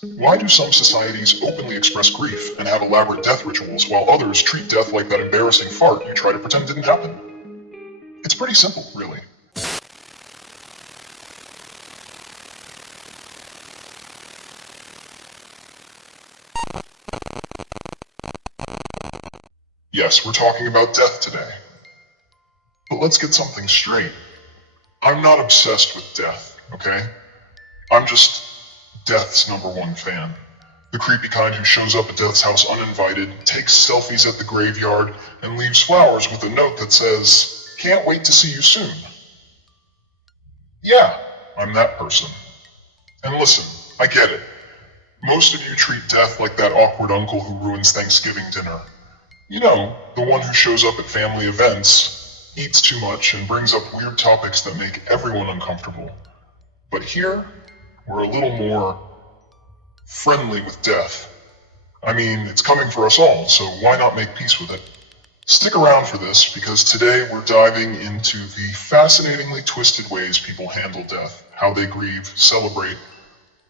Why do some societies openly express grief and have elaborate death rituals while others treat death like that embarrassing fart you try to pretend didn't happen? It's pretty simple, really. Yes, we're talking about death today. But let's get something straight. I'm not obsessed with death, okay? I'm just death's #1 fan. The creepy kind who shows up at death's house uninvited, takes selfies at the graveyard, and leaves flowers with a note that says, "Can't wait to see you soon." Yeah, I'm that person. And listen, I get it. Most of you treat death like that awkward uncle who ruins Thanksgiving dinner. You know, the one who shows up at family events, eats too much, and brings up weird topics that make everyone uncomfortable. But here, we're a little more friendly with death. I mean, it's coming for us all, so why not make peace with it? Stick around for this, because today we're diving into the fascinatingly twisted ways people handle death, how they grieve, celebrate,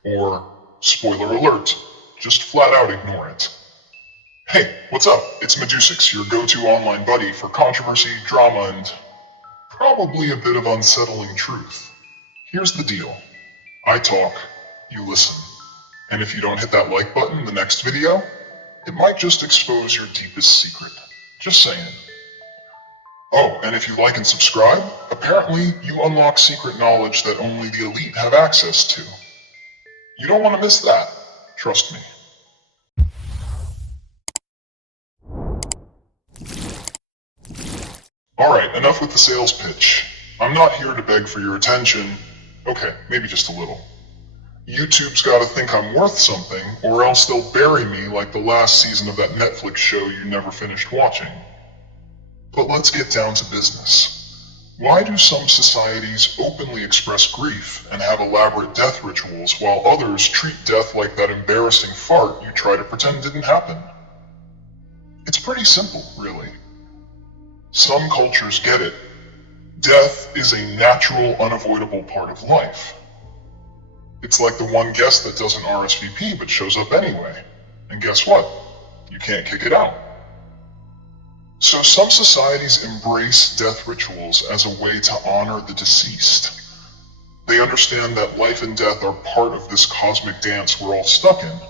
or, spoiler alert, just flat out ignore it. Hey, what's up? It's Medusix, your go-to online buddy for controversy, drama, and probably a bit of unsettling truth. Here's the deal. I talk, you listen. And if you don't hit that like button in the next video, it might just expose your deepest secret. Just saying. Oh, and if you like and subscribe, apparently you unlock secret knowledge that only the elite have access to. You don't want to miss that. Trust me. Alright, enough with the sales pitch. I'm not here to beg for your attention. Okay, maybe just a little. YouTube's gotta think I'm worth something, or else they'll bury me like the last season of that Netflix show you never finished watching. But let's get down to business. Why do some societies openly express grief and have elaborate death rituals while others treat death like that embarrassing fart you try to pretend didn't happen? It's pretty simple, really. Some cultures get it. Death is a natural, unavoidable part of life. It's like the one guest that doesn't RSVP but shows up anyway. And guess what? You can't kick it out. So some societies embrace death rituals as a way to honor the deceased. They understand that life and death are part of this cosmic dance we're all stuck in.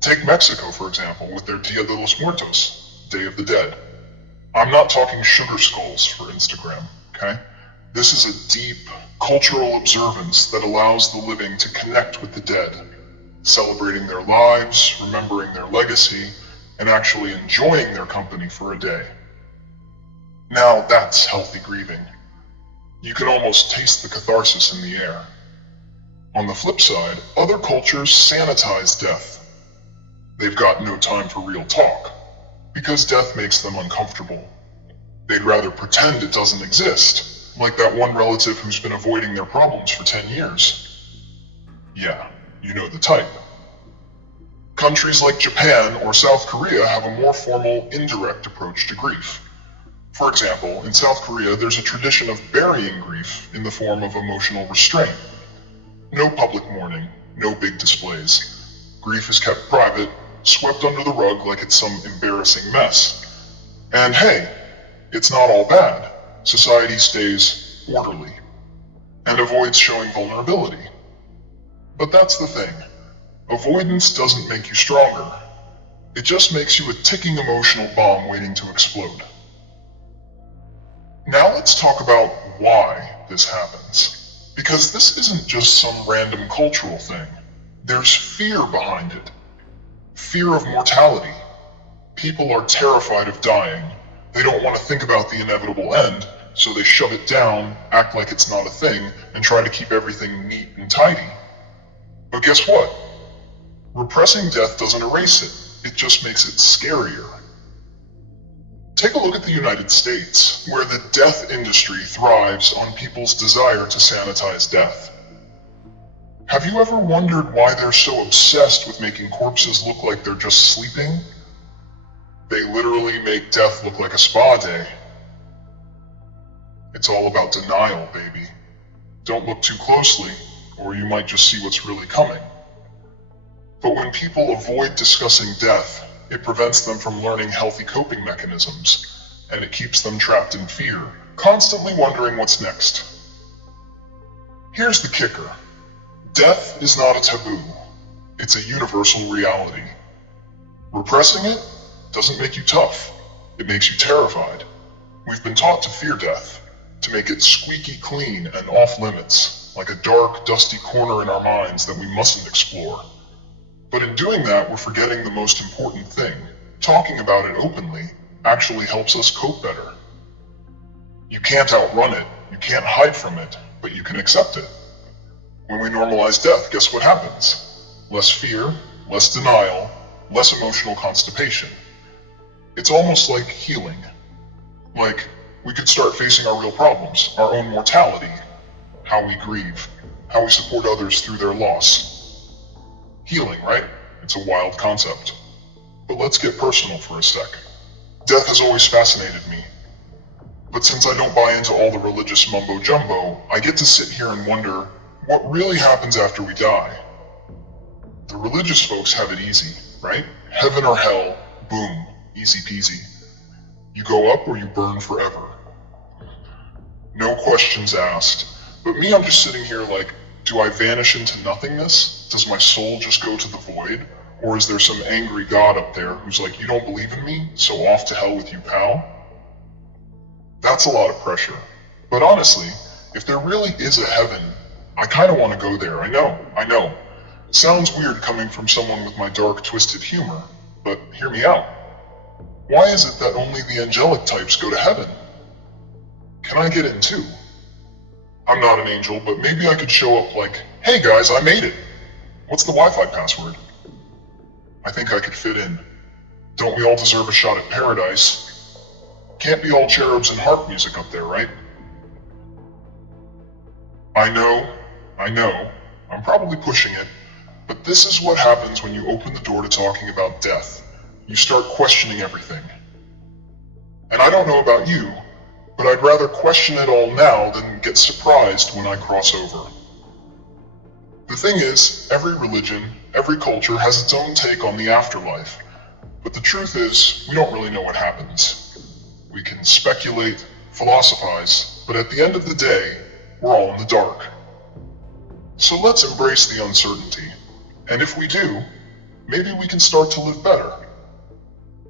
Take Mexico, for example, with their Dia de los Muertos, Day of the Dead. I'm not talking sugar skulls for Instagram, okay? This is a deep, cultural observance that allows the living to connect with the dead, celebrating their lives, remembering their legacy, and actually enjoying their company for a day. Now that's healthy grieving. You can almost taste the catharsis in the air. On the flip side, other cultures sanitize death. They've got no time for real talk, because death makes them uncomfortable. They'd rather pretend it doesn't exist, like that one relative who's been avoiding their problems for 10 years. Yeah, you know the type. Countries like Japan or South Korea have a more formal, indirect approach to grief. For example, in South Korea, there's a tradition of burying grief in the form of emotional restraint. No public mourning, no big displays. Grief is kept private, swept under the rug like it's some embarrassing mess. And hey, it's not all bad. Society stays orderly and avoids showing vulnerability. But that's the thing. Avoidance doesn't make you stronger. It just makes you a ticking emotional bomb waiting to explode. Now let's talk about why this happens. Because this isn't just some random cultural thing. There's fear behind it. Fear of mortality. People are terrified of dying. They don't want to think about the inevitable end, so they shove it down, act like it's not a thing, and try to keep everything neat and tidy. But guess what? Repressing death doesn't erase it, it just makes it scarier. Take a look at the United States, where the death industry thrives on people's desire to sanitize death. Have you ever wondered why they're so obsessed with making corpses look like they're just sleeping? They literally make death look like a spa day. It's all about denial, baby. Don't look too closely, or you might just see what's really coming. When people avoid discussing death, it prevents them from learning healthy coping mechanisms, and it keeps them trapped in fear, constantly wondering what's next. Here's the kicker. Death is not a taboo. It's a universal reality. Repressing it doesn't make you tough. It makes you terrified. We've been taught to fear death, to make it squeaky clean and off limits, like a dark, dusty corner in our minds that we mustn't explore. But in doing that, we're forgetting the most important thing. Talking about it openly actually helps us cope better. You can't outrun it, you can't hide from it, but you can accept it. When we normalize death, guess what happens? Less fear, less denial, less emotional constipation. It's almost like healing. Like, we could start facing our real problems, our own mortality, how we grieve, how we support others through their loss. Healing, right? It's a wild concept. But let's get personal for a sec. Death has always fascinated me. But since I don't buy into all the religious mumbo-jumbo, I get to sit here and wonder, what really happens after we die? The religious folks have it easy, right? Heaven or hell, boom, easy peasy. You go up or you burn forever. No questions asked. But me, I'm just sitting here like, do I vanish into nothingness? Does my soul just go to the void? Or is there some angry God up there who's like, you don't believe in me, so off to hell with you, pal? That's a lot of pressure. But honestly, if there really is a heaven, I kind of want to go there. I know. It sounds weird coming from someone with my dark, twisted humor, but hear me out. Why is it that only the angelic types go to heaven? Can I get in too? I'm not an angel, but maybe I could show up like, hey guys, I made it. What's the Wi-Fi password? I think I could fit in. Don't we all deserve a shot at paradise? Can't be all cherubs and harp music up there, right? I know, I'm probably pushing it, but this is what happens when you open the door to talking about death. You start questioning everything. And I don't know about you, but I'd rather question it all now than get surprised when I cross over. The thing is, every religion, every culture has its own take on the afterlife, but the truth is, we don't really know what happens. We can speculate, philosophize, but at the end of the day, we're all in the dark. So let's embrace the uncertainty, and if we do, maybe we can start to live better,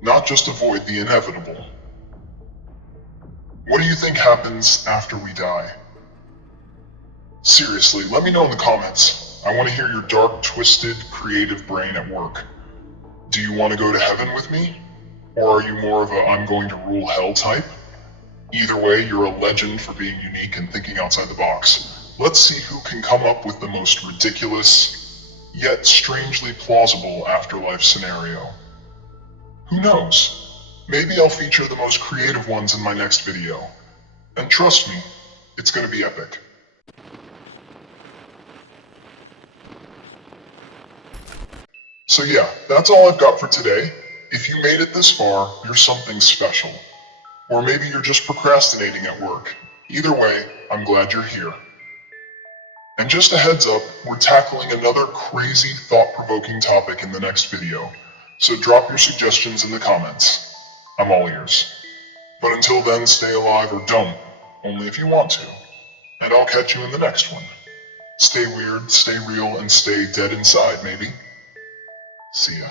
not just avoid the inevitable. What do you think happens after we die? Seriously, let me know in the comments. I want to hear your dark, twisted, creative brain at work. Do you want to go to heaven with me? Or are you more of a I'm going to rule hell type? Either way, you're a legend for being unique and thinking outside the box. Let's see who can come up with the most ridiculous, yet strangely plausible afterlife scenario. Who knows? Maybe I'll feature the most creative ones in my next video. And trust me, it's gonna be epic. So yeah, that's all I've got for today. If you made it this far, you're something special. Or maybe you're just procrastinating at work. Either way, I'm glad you're here. And just a heads up, we're tackling another crazy, thought-provoking topic in the next video. So drop your suggestions in the comments. I'm all ears. But until then, stay alive or don't, only if you want to. And I'll catch you in the next one. Stay weird, stay real, and stay dead inside, maybe. See ya.